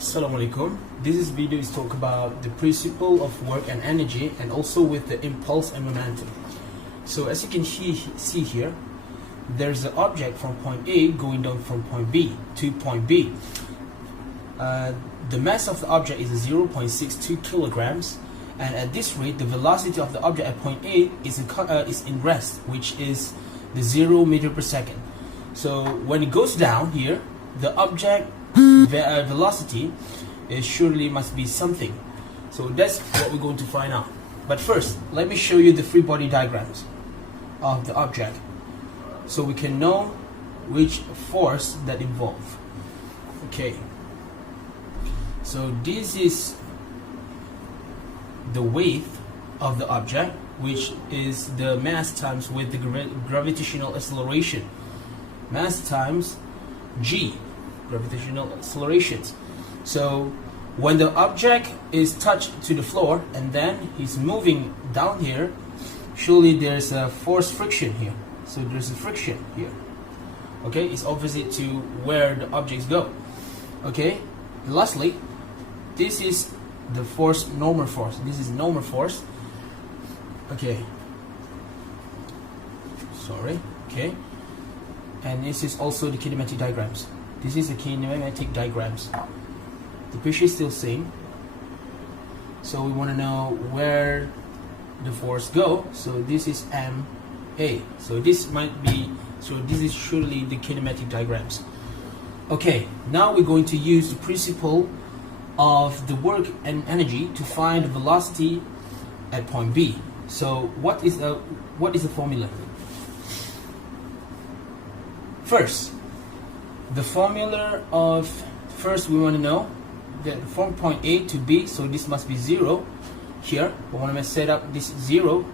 Assalamualaikum. This video is talk about the principle of work and energy, and also with the impulse and momentum. So as you can see here, there's an object from point A going down from point B to point B. The mass of the object is 0.62 kilograms, and at this rate the velocity of the object at point A is in rest, which is the 0 meter per second. So when it goes down here, the object velocity surely must be something. So that's what we're going to find out. But first, let me show you the free body diagrams of the object, so we can know which force that involve. Okay, so this is the weight of the object, which is the mass times with the gravitational acceleration. Mass times g, gravitational accelerations. So when the object is touched to the floor and then he's moving down here, surely there's a force friction here. So there's a friction here. Okay, it's opposite to where the objects go. Okay, lastly, this is the force, normal force. This is normal force. Okay, sorry. Okay, and this is also the kinematic diagrams. This is the kinematic diagrams. The picture is still same. So we want to know where the force go. So this is MA. So this might be, so this is surely the kinematic diagrams. Okay, now we're going to use the principle of the work and energy to find the velocity at point B. So what is the formula? First, the formula of, first we want to know that from point A to B, so this must be 0 here. We want to set up this 0,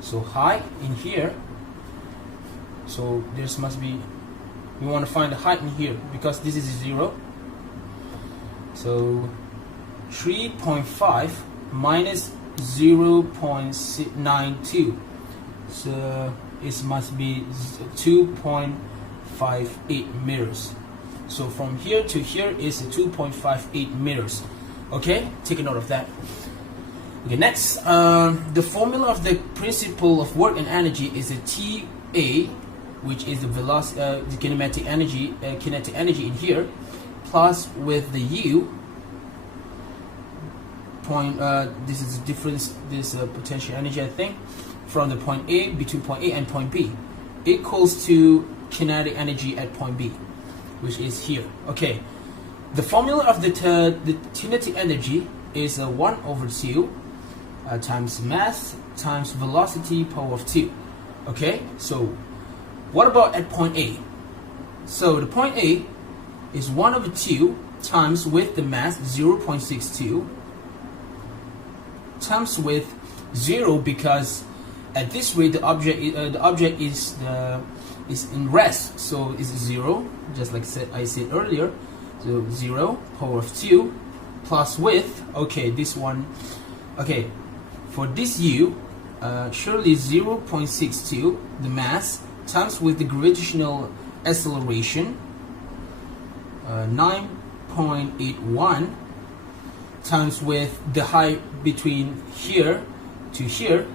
so height in here, so this must be, we want to find the height in here because this is 0. So 3.5 minus 0.92, so it must be 2.58 meters. So from here to here is 2.58 meters. Okay, take a note of that. Okay, next, the formula of the principle of work and energy is a TA, which is the velocity, the kinetic energy in here, plus with the U point. This is the difference. This potential energy, I think, from the point A, between point A and point B, equals to kinetic energy at point B, which is here. Okay, the formula of the kinetic energy is 1/2 times mass times velocity power of 2. Okay, so what about at point A? So the point A is 1/2 times with the mass 0.62 times with 0, because at this rate the object is in rest, so it's 0, just like I said earlier. So 0 power of 2 plus with, okay, this one, okay, for this U, surely 0.62 the mass times with the gravitational acceleration 9.81 times with the height between here to here,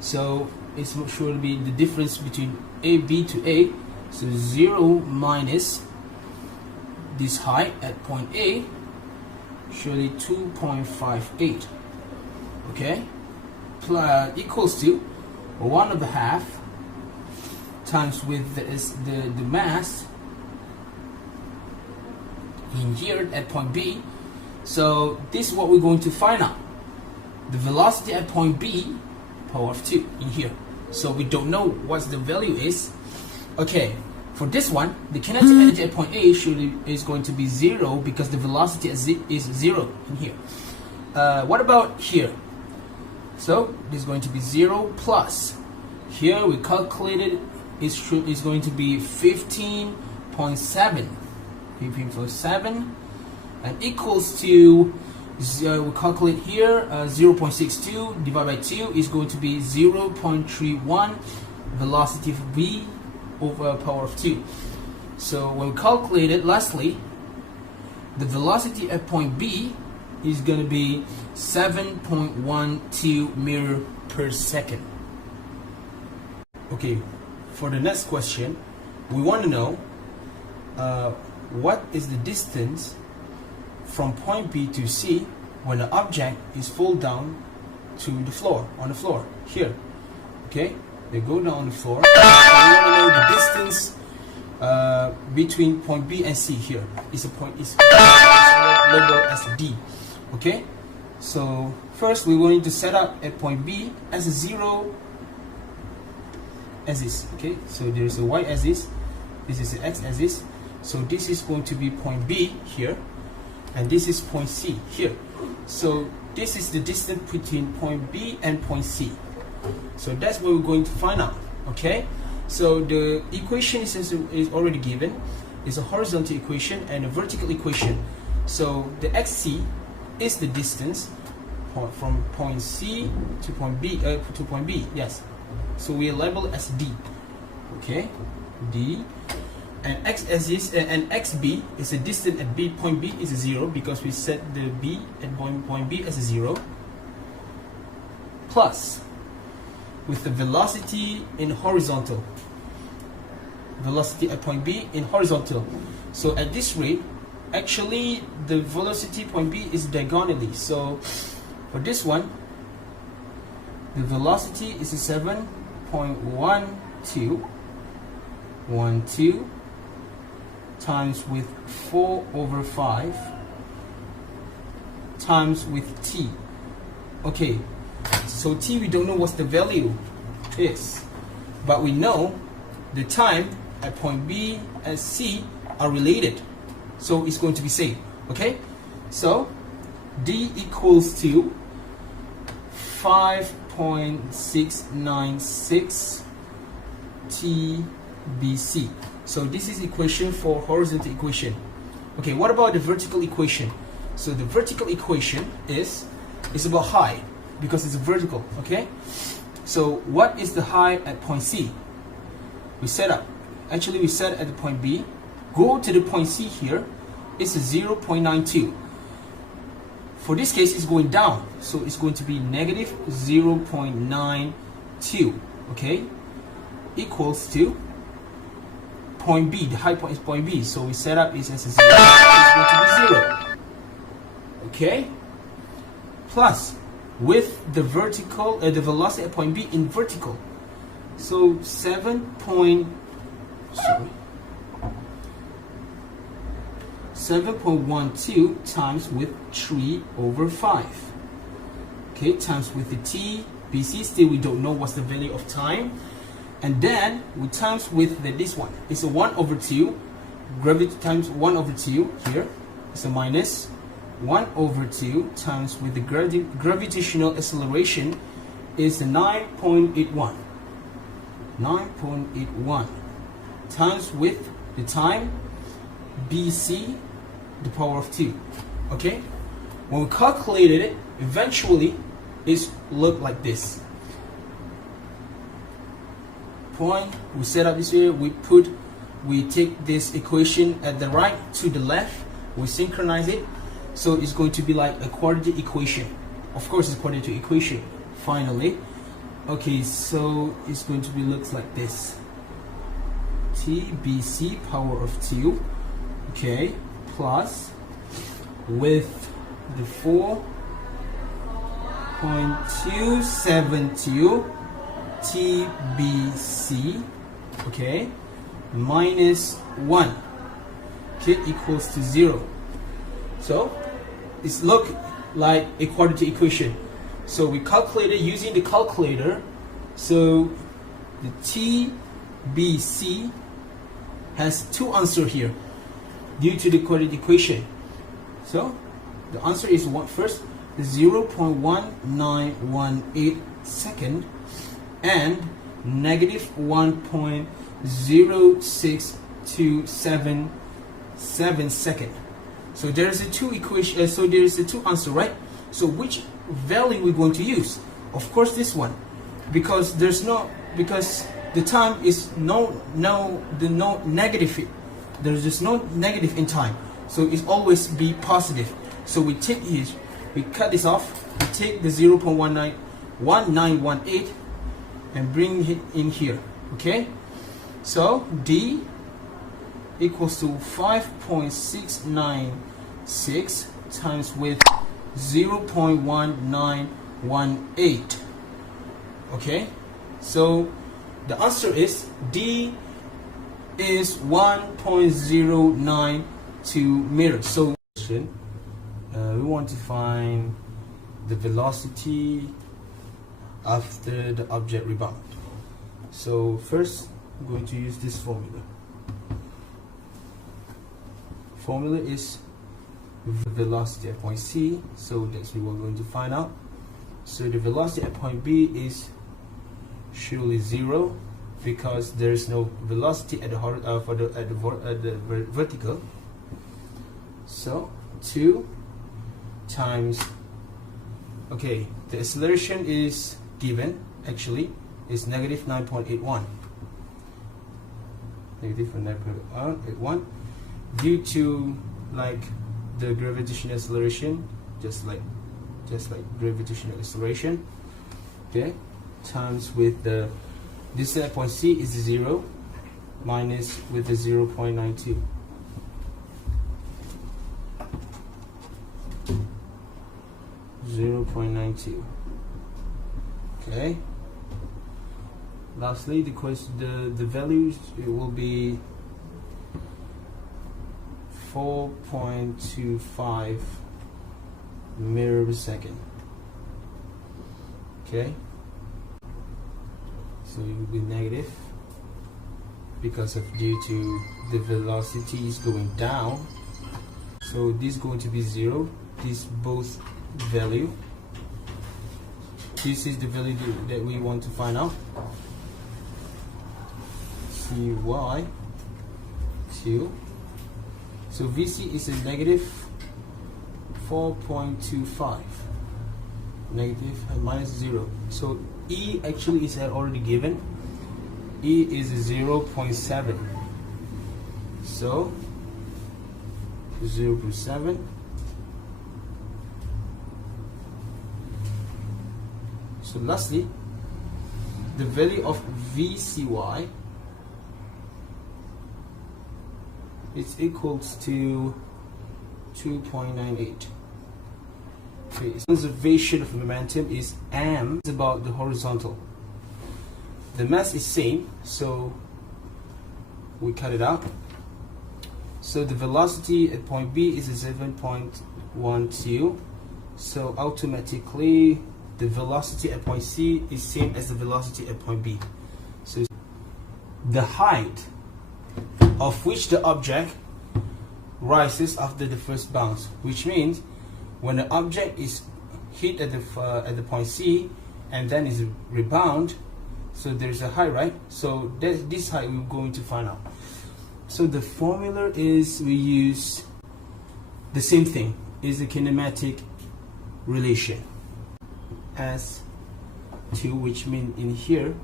so it's sure to be the difference between AB to A, so 0 minus this height at point A, surely 2.58. Okay, equals to 1/2 times with the mass in here at point B. So this is what we're going to find out, the velocity at point B, power of 2 in here. So we don't know what the value is. Okay, for this one, the kinetic energy at point A surely is going to be 0 because the velocity is 0 in here. What about here? So this is going to be 0 plus, here we calculated is going to be 15.7, and equals to, we calculate here 0.62 divided by 2 is going to be 0.31 velocity of V over power of 2. So when we calculate it, lastly, the velocity at point B is going to be 7.12 meter per second. Okay, for the next question, we want to know what is the distance from point B to C when the object is fall down to the floor, on the floor, here. Okay, they go down on the floor. So we want to know the distance between point B and C here. Is a point is labeled as D. Okay, so first we're going to set up at point B as a 0 axis. Okay, so there is a y axis, this is the x axis. So this is going to be point B here, and this is point C here. So this is the distance between point B and point C. So that's what we're going to find out. Okay, so the equation is already given. It's a horizontal equation and a vertical equation. So the xc is the distance from point C to point B. Yes. So we label it as D. Okay, D. And x-axis and xb is the distance at B. Point B is a 0 because we set the B at point B as a 0. Plus, with the velocity in horizontal. Velocity at point B in horizontal. So at this rate, actually the velocity point B is diagonally. So for this one, the velocity is a 7.12 times with 4/5 times with t. Okay, so t we don't know what the value is, but we know the time at point B and C are related, so it's going to be same. Okay, so D equals to 5.696 TBC. So this is equation for horizontal equation. Okay, what about the vertical equation? So the vertical equation is about height because it's vertical. Okay, so what is the height at point C? We set at the point B, go to the point C here, it's a 0.92. For this case, it's going down, so it's going to be negative 0.92. Okay, equals to point B. The high point is point B, so we set up is as a 0. It's going to be 0. Okay, plus with the vertical, the velocity at point B in vertical. So 7.12 times with 3/5. Okay, times with the t BC. Still we don't know what's the value of time. And then we times with this one. It's a 1/2. Gravity times 1/2 here. It's a minus 1/2 times with the gravitational acceleration is a 9.81. 9.81 times with the time BC, the power of 2. Okay, when we calculated it, eventually it looked like this. Point, we set up this here, we take this equation at the right to the left, we synchronize it, so it's going to be like a quadratic equation. Of course it's a quadratic equation finally. Okay, so it's going to be looks like this. TBC power of 2, okay, plus with the 4.272 TBC, okay, minus 1, okay, equals to 0. So it's look like a quadratic equation. So we calculated using the calculator. So the TBC has two answers here due to the quadratic equation. So the answer is first 0.1918 second and negative 1.06277 second. So there is a two equation. So there is a two answer, right? So which value we're going to use? Of course this one, because the time is no negative. There's just no negative in time. so it's always be positive. So we take this, we cut this off, we take the 0.1918 and bring it in here. Okay, so D equals to 5.696 times with 0.1918. Okay, so the answer is D is 1.092 meters. So we want to find the velocity after the object rebound. So first I'm going to use this formula. Formula is velocity at point C, so that's what we're going to find out. So the velocity at point B is surely 0 because there is no velocity at the vertical. So 2 times, okay, the acceleration is given, actually is negative 9.81. Negative 9.81 due to like the gravitational acceleration, just like gravitational acceleration. Okay, times with the this at point C is 0 minus with the 0.92. 0.92. Okay. Lastly, the values, it will be 4.25 meter per second. Okay. So it will be negative because of due to the velocity is going down. So this is going to be 0. This both value. This is the value that we want to find out. Cy 2. So VC is a negative 4.25. Negative and minus 0. So E actually is already given. E is 0.7. So 0.7. So lastly, the value of VCY is equals to 2.98. Okay, so conservation of momentum is m is about the horizontal. The mass is same, so we cut it out. So the velocity at point B is 7.12. So automatically the velocity at point C is same as the velocity at point B. So the height of which the object rises after the first bounce, which means when the object is hit at the point C and then is rebound, so there's a height, right? So this height we're going to find out. So the formula is, we use the same thing, is the kinematic relation. S2, which means in here,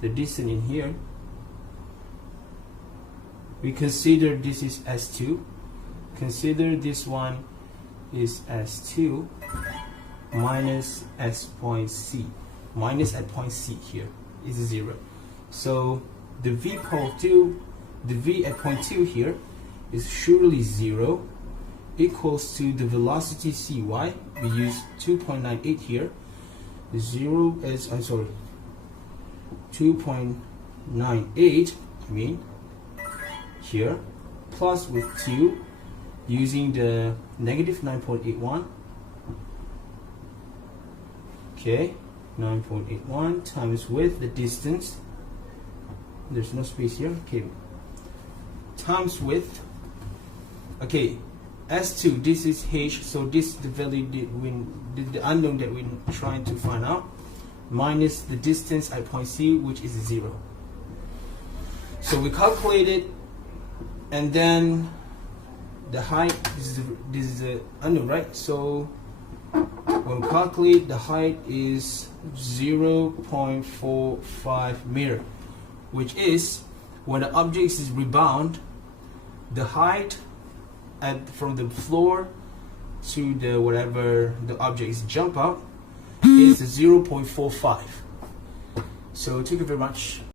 the distance in here, we consider this is S2. Consider this one is S2 minus S point C. Minus at point C here is 0. So the V at point 2 here is surely 0, equals to the velocity Cy. We use 2.98 here. 0 is, 2.98, I mean, here, plus with 2, using the negative 9.81. Okay, 9.81 times with the distance. There's no space here. Okay, times with. Okay, S2. This is H. So this is the value the unknown that we're trying to find out, minus the distance at point C, which is 0. So we calculate it, and then the height. This is the unknown, right? So when we calculate, the height is 0.45 meter, which is when the object is rebound, the height from the floor to the whatever the object is jump up is 0.45. So thank you very much.